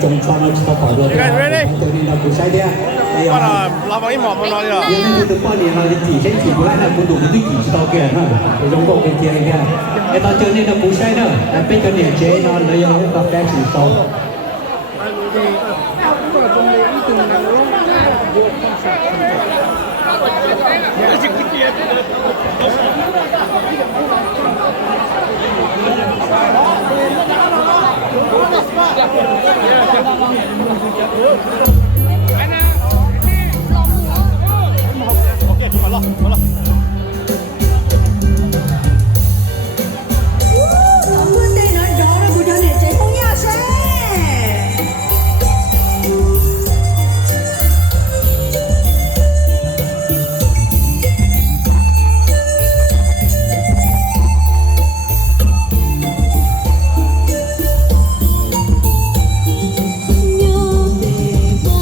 仲穿到超跑的，昨天的比赛的，哎呀，老板一毛毛了，因为都半年了，提前起不来了，我都不对提到嘅，我用过嘅嘢嘅，ไอ้ตอนเจอเนี่ยกูใช่เนอะแต่เป็นกันเนี่ยเจ๊นอนเลยยังกาแฟสีส้ม nhớ về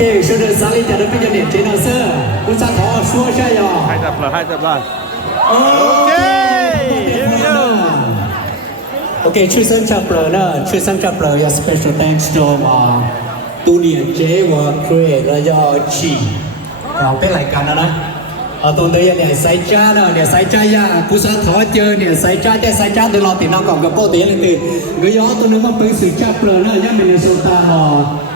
OK，说的三里家的比较年轻了是，不啥头说一下哟。20 了。OK，here we go。OK， 出生在不呢，出生在不要 special thanks to 嘛，多年节我 create 了要起，然后被来干了呢。ตรงนี้เนี่ยใส่จ้าเนี่ยใส่จ้ายากูสอนถอเจอเนี่ยใส่จ้าแต่ใส่จ้าเดี๋ยวเราติดน้ำก่อนกับโป้ตีเลยตื่นก็ย้อนตัวนึงมันเป็นสื่อจ้าเปลือกเนี่ยยังเป็นในโซตาหอ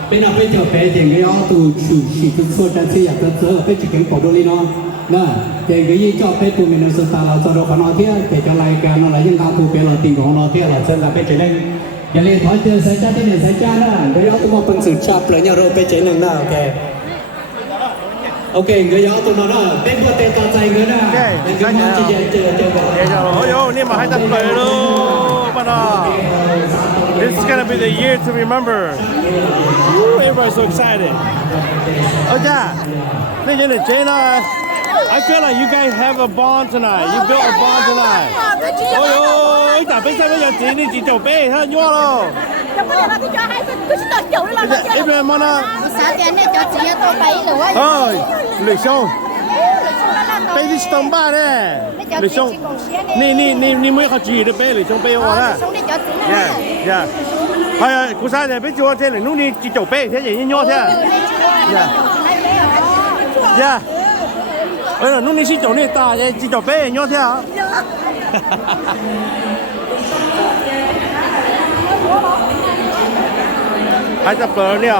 เป็นอะไรเจอแปลเจ๋งก็ย้อนตัวชูชีพโซตาที่อยากจะเจอเป็นจิ๋งปอดลีนอนน่ะเจ๋งก็ยิ่งชอบเป็นตัวในโซตาเราจะรอกันนอนเที่ยวแต่จะรายการอะไรยังการตัวเป็นเราติ่งของนอนเที่ยวเราเชิญเราเป็นเจ๋งอย่าเรียนถอเจอใส่จ้าที่เนี่ยใส่จ้าน่ะก็ย้อนตัวมันเป็นสื่อจ้าเปลือกเนี่ยเราเป็นเจ๋งหนึ่งน่ะOK， người giáo tụi nó bên của tên tao dạy người nào bên cái món chỉ chờ go. Yo, ni mà hay ta play luôn, bạn à. This is gonna be the year to remember. Woo, everybody's so excited. Oh yeah, bây giờ là Jana. I feel like you guys have a bond tonight. You built a bond tonight. Oh yo, tại bây giờ chị chầu bê ha, nhua rồi. Em là món à? Ơi, lười sông. Bây giờ sông ba đấy. Lười sông. Ni mới học gì được bê lười sông bê hoa đó. Yeah, yeah. Hay cô sai này biết chưa thế là lúc đi chị chầu bê thế gì như nhua thế. Yeah. Yeah. Là lúc đi chị chầu này ta chị chầu bê nhua thế hả? Hai tập cờ nè.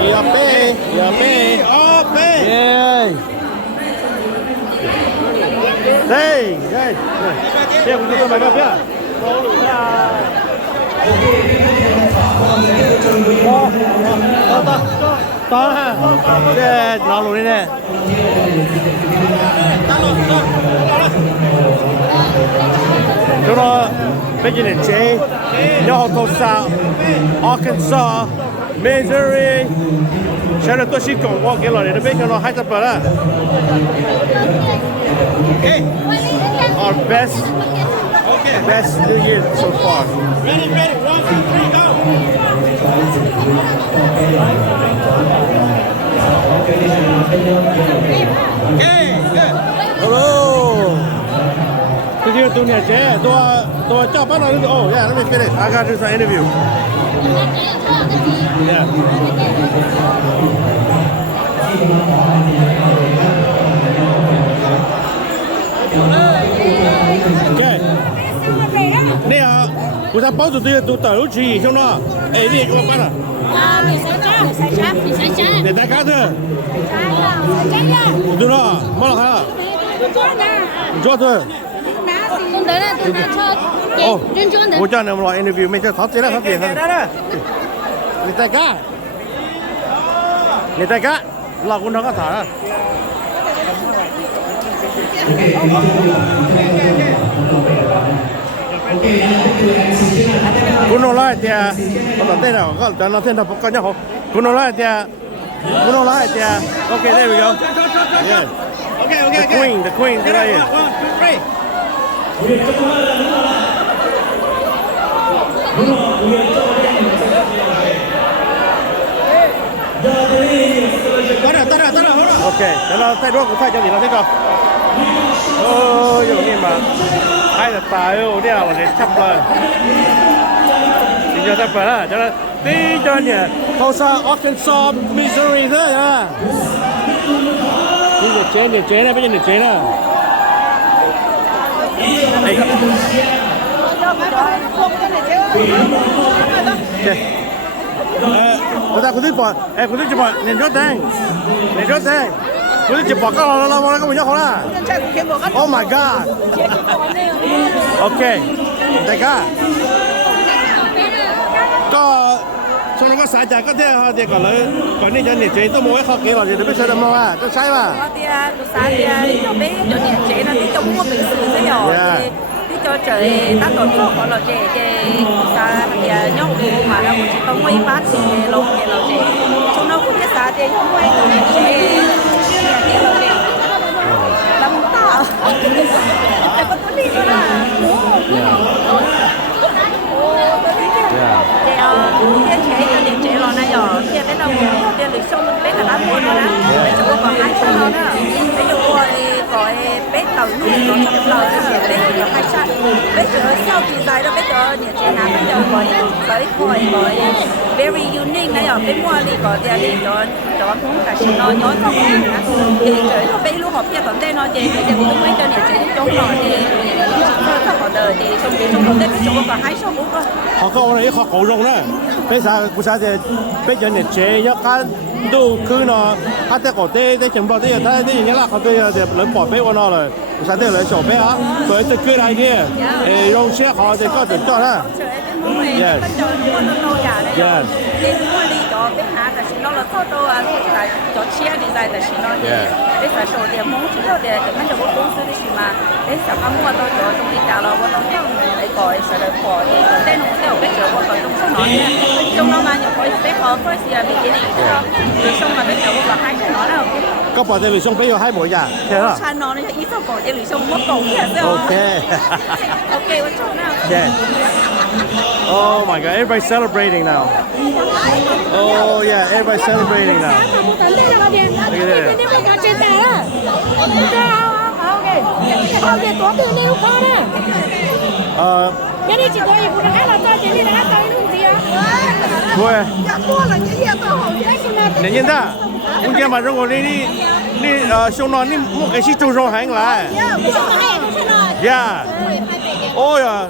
Yep, yeah. Đây. Đây cũng tôi bài gặp nhá. To ha. Đây nó luôn đi nè. Chúng nó bây giờ là chế nó học cầu sao Arkansas, Missouri. Sẽ là tôi chỉ còn qua cái loại này nó biết cho nó hai tập rồi. Okay. Our best New Year so far. Ready, 1, 2, 3, go. Okay, good. Hello. Tôi nhà trẻ, tôi cho bắt đầu. Oh yeah, let me finish. I got to do some interview. Yeah. Okay. Nè, cô ta báo tụi tôi tờ lúc gì không nó? Ê, đi cô bắt à? Để tay cá thôi. Được rồi, mất rồi hả? Cho thôi. Ủa cho nên loại interview mình cho thoát chế đó thoát tiền hơn. Để tay cá. Để tay cá. Là con nó có thả. Cô nó lại thì có tên nào có nó tên nào có nhau không? Cô nó lại thì okay, there we go. Yeah. Okay. The queen today. Ok, nó thay đổi của thay cho gì nó thế cơ? Ôi, nhưng mà ai là tài ơi, đeo là để chấp rồi. Thì cho chấp rồi đó, cho nó đi cho nhỉ. Tulsa, Arkansas, Missouri thế à? Đi để chế này, bây giờ để chế này. Cô ta thích bỏ, cô thích chụp nền chốt đen, cô thích chụp bỏ cái nó có mình nhớ không là? Oh my god. Ok, đại ca. Có xong nó có xài chả có thế hả? Thì còn lấy còn đi cho nền chế tôi mua cái kho kia rồi thì biết sao đâu mà, tôi sai mà. Cho bé cho nền chế nó đi trong mua bình sứ thế nhỏ. Cho trời tác động của là trẻ xa thì nhóc mà là một chị tông quay phát thì lâu trẻ chúng nó cũng biết xa thì không quay từ trẻ thì lâu trẻ làm tao để có tôi đi nữa là cái chế cho điện chế lo này rồi thì bên đầu mua tiền lịch xong bên cả đã mua nó đó bây giờ còn hai trăm nó đó bây giờ gọi bên tàu lúc nó trong lò thì bên giờ hai trăm bây giờ sau khi dài đó bây giờ điện chế nào bây giờ gọi very unique này rồi bên mua đi gọi tiền đi cho muốn cả xin nó nhớ không thì cái nó bên lúc học kia còn tên nó gì thì cũng mấy cái điện chế trong lò thì họ đời thì trong đó bên chỗ còn hai trăm bốn cơ 學個我哋啲學好用咧，俾晒顧晒隻俾人哋借一間都區咯，一啲個啲全部啲人睇啲人一啦，佢哋就兩百俾我攞嚟，顧晒啲兩手俾啊，佢啲區嚟啲，用車學哋嗰度多啦。Yes. Yes. Nên mua đi cho biết hả là xin nó là tốt đâu à tại cho chia đi dài là xin nó đi biết phải số tiền muốn chỉ đâu để mình được công ty đi mà biết sao mà mua đâu cho trong đi trả lo của nó để gọi sẽ được khỏi thì còn tên nó đều biết được còn trong số nó trong nó mà nhiều khỏi biết họ khỏi gì bị cái này rồi xong mà biết được là hai cái nó đâu 個白隻雷送俾佢閪妹咋，聽啦。 餐nó này ý thức của cái lì xong mất cầu kia sao OK. OK 我做那 Yeah. Oh my God! Everybody's celebrating now. Oh yeah, everybody's celebrating now. Look at this. Cái này chỉ có ý của nó hay là ta chỉ đi đã tới luôn gì á? Ôi, Mua là cái gì tao hỏi cái gì mà nhìn ta, hôm kia mà trong ngồi đi xong nó đi một cái xí trâu rau hành lại. mua là hay không phải là Yeah. Ôi à.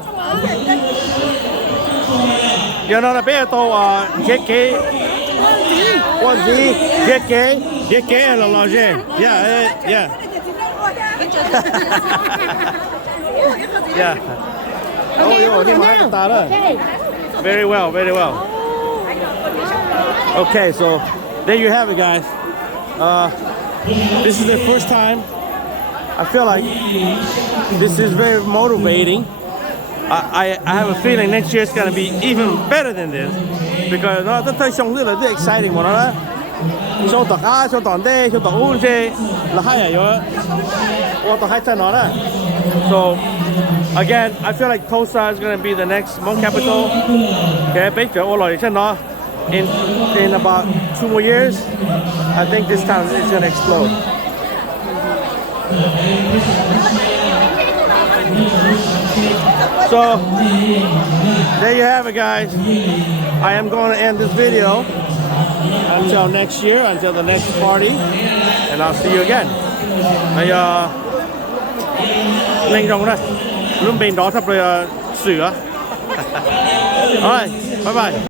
Giờ nó là bé tàu ghét kế. What gì? Ghét kế là lo gì? Yeah, yeah. Yeah. Oh, đi mà ta đó. Very well, very well. Okay, so there you have it, guys. This is their first time. I feel like this is very motivating. I have a feeling next year is going to be even better than this because nó thấy xong rất là exciting mà nó đó. Xong tập A, xong tập D, xong tập U, là hai rồi. Và tập hai chân nó đó. So again, I feel like Tulsa is going to be the next Hmong capital. Okay, bây giờ all rồi chân nó. In about 2 more years, I think this town is going to explode. So there you have it, guys. I am going to end this video until next year, until the next party, and I'll see you again. Bây giờ lên rồng đây, luôn bên đó sắp rồi sửa. Alright, bye bye.